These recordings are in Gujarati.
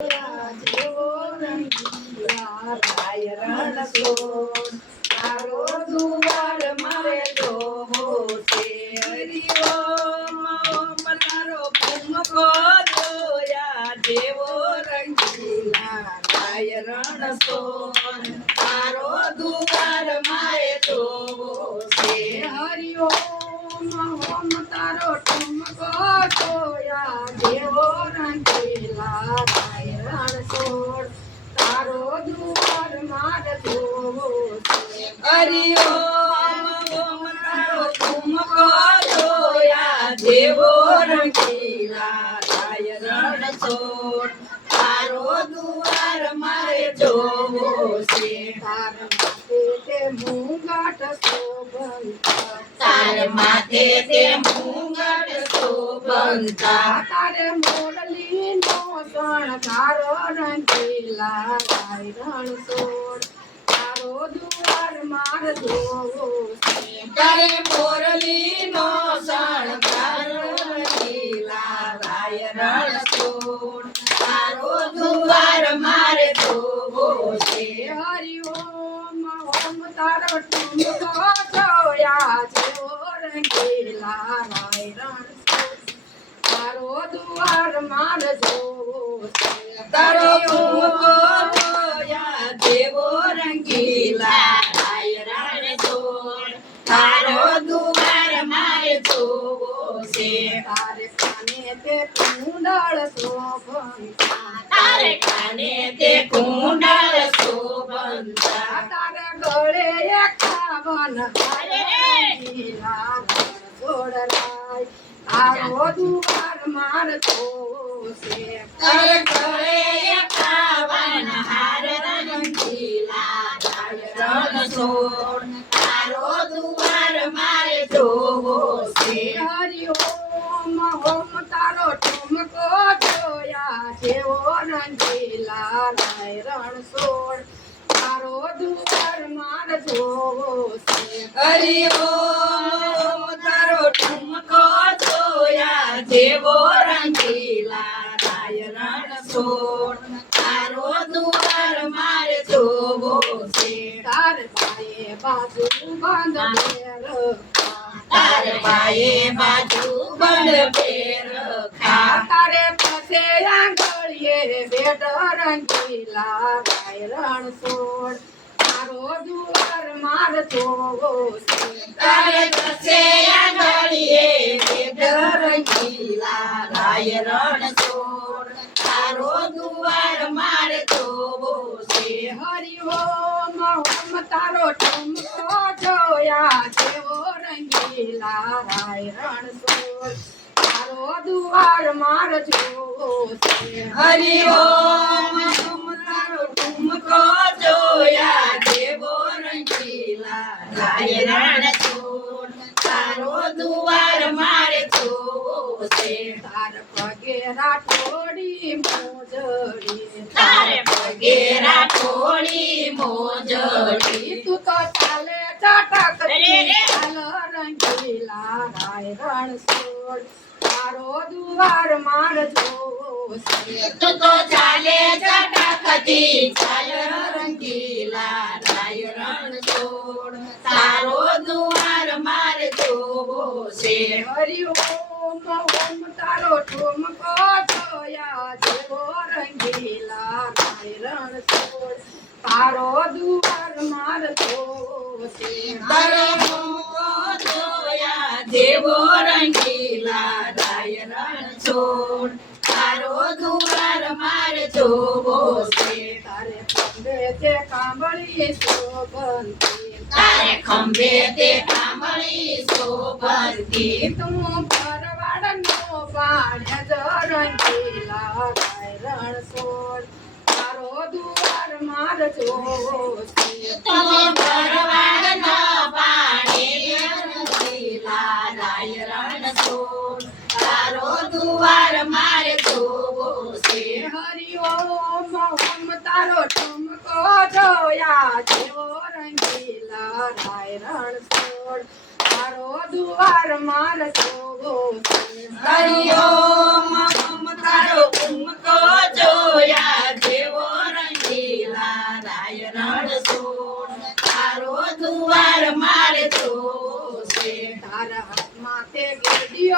જેવો રંગીલા રાય રણછોડ તારો દુવાર મારે જોવો છે હરિ ઓમ ઓમ તારો ભૂમકો જોયા જેવો રંગીલા રાય રણછોડ તારો દુવાર મારે જોવો છે હરિ ઓમ ઓમ તારો ઠુમકો જોયા જેવો રંગીલા રાય રણછોડ તારો દુવાર મારે જોવો છે હરિ ઓમ ઓમ તારો ઠુમકો જોયા જેવો રંગીલા રાય રણછોડ તારો દુવાર મારે જોવો છે તાર માથે તે મુંગટ શોભંતા તાર માથે તે મુંગટ શોભંતા તારે મોરલી નો શણગારો રંગીલા રાય રણછોડ તારો દુવાર માર જોવો છે તારે મોરલી નો શણગારો રંગીલા રાય રણછોડ તારો દુવાર મારે જોવો છે હરિ ઓમ ઓમ તારો ઠુમકો જોયા જેવો રંગીલા રાય રણછોડ તારો દુવાર મારે જોવો છે તારો ઠુમકો જોયા જેવો રંગીલા રાય રણછોડ તારો દુવાર મારે જોવો છે તારે કાને તે કુંડળ શોભંતા તારે કાને તે કુંડળ શોભંતા તારે ગળે એકાવન રંગીલા રણછોડ રાય તારો દુવાર માર જોવો છે તારે ગળે એકાવન હાર રંગીલા રાય રણછોડ તારો દુવાર મારે જોવો છે હરિ ઓમ ઓમ તારો ઠુમકો જોયા જેવો રંગીલા રાય રણછોડ તારો દુવાર માર જોવો છે હરિ ઓમ તારો ઠુમકો જોયા જેવો રંગીલા રાય રણછોડ તારો દુવાર મારે જોવો છે તાર પાયે બાજુ બંધ તાર પાયે બાજુ બંધ પેર ખા તારે પાસે આંગળીએ બેટ રંગીલા રાય રણછોડ તારો દુવાર માર જોવો છે તારે પાસે આંગળીએ બેટ રંગીલા રાય રણછોડ તારો દુવાર માર જોવો છે હરિ ઓમ ઓમ તારો ઠુમકો જોયા જેવો રંગીલા રાય રણછોડ તારો દુવાર માર જોવો છે હરિ ઓમ ઓમ તારો ઠુમકો જોયા જેવો રંગીલા રાય રણછોડ તારો દુવાર મારે જોવો છે તાર પગે રાઠોડી મોજડી તાર પગે રાઠોડી મોજડી તું તો ચાલે ચટકતી ચાલ રંગીલા રાય રણછોડ તારો દુવાર માર જોવો છે તું તો ચાલે ચટકતી ચાલ રંગીલા રાય રણછોડ તારો દુવાર માર જોવો છે હરિ ઓમ ઓમ તારો ઠુમકો જોયા જેવો રંગીલા રાય રણછોડ તારો દુવાર માર જોવો છે તારો ઠુમકો જોયા જેવો રંગીલા રાય રણછોડ તારો દુવાર માર જોવો છે તારે ખંભે તે કાંબળી શોભંતી તારે ખંભે તે કાંબળી શોભંતી તું પરવાડનો પાડ્યા રંગીલા રાય રણછોડ તારો દુવાર માર જોવો છે તું પરવાડનો પાડ્યા રંગીલા રાય રણછોડ તારો દુવાર મારે જોવો છે હરિ ઓમ ઓમ તારો ઠુમકો જોયા જેવો રંગીલા રાય રણછોડ તારો દુવાર માર જોવો છે હરિ ઓમ ઓમ તારો ઠુમકો જોયા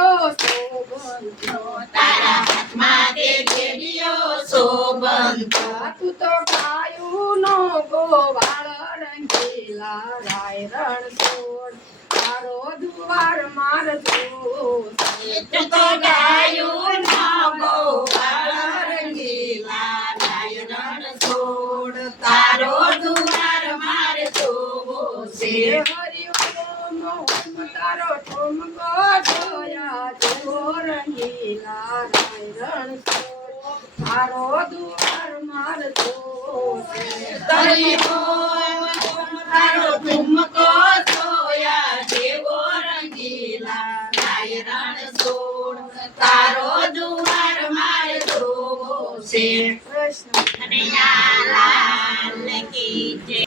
ઘેડિયો શોભંતો તારા હાથમાં તે ઘેડિયો શોભંતો તું તો ગાયુંનો ગોવાળ રંગીલા રાય રણછોડ તારો દુવાર મારતો તું તો ગાયું ના ગોવાળ રંગીલા રાય રણછોડ તારો દુવાર મારતો છે હરિ ઓમ ઓમ તારો ઠુમકો જોયા જેવો રંગીલા રાય રણછોડ તારો દુવાર મારતો હરિ ઓમ ઓમ તારો ઠુમકો જોયા જેવો રંગીલા રાય રણછોડ તારો દુવાર મારતો છે કૃષ્ણ કનૈયા લાલ કી જય.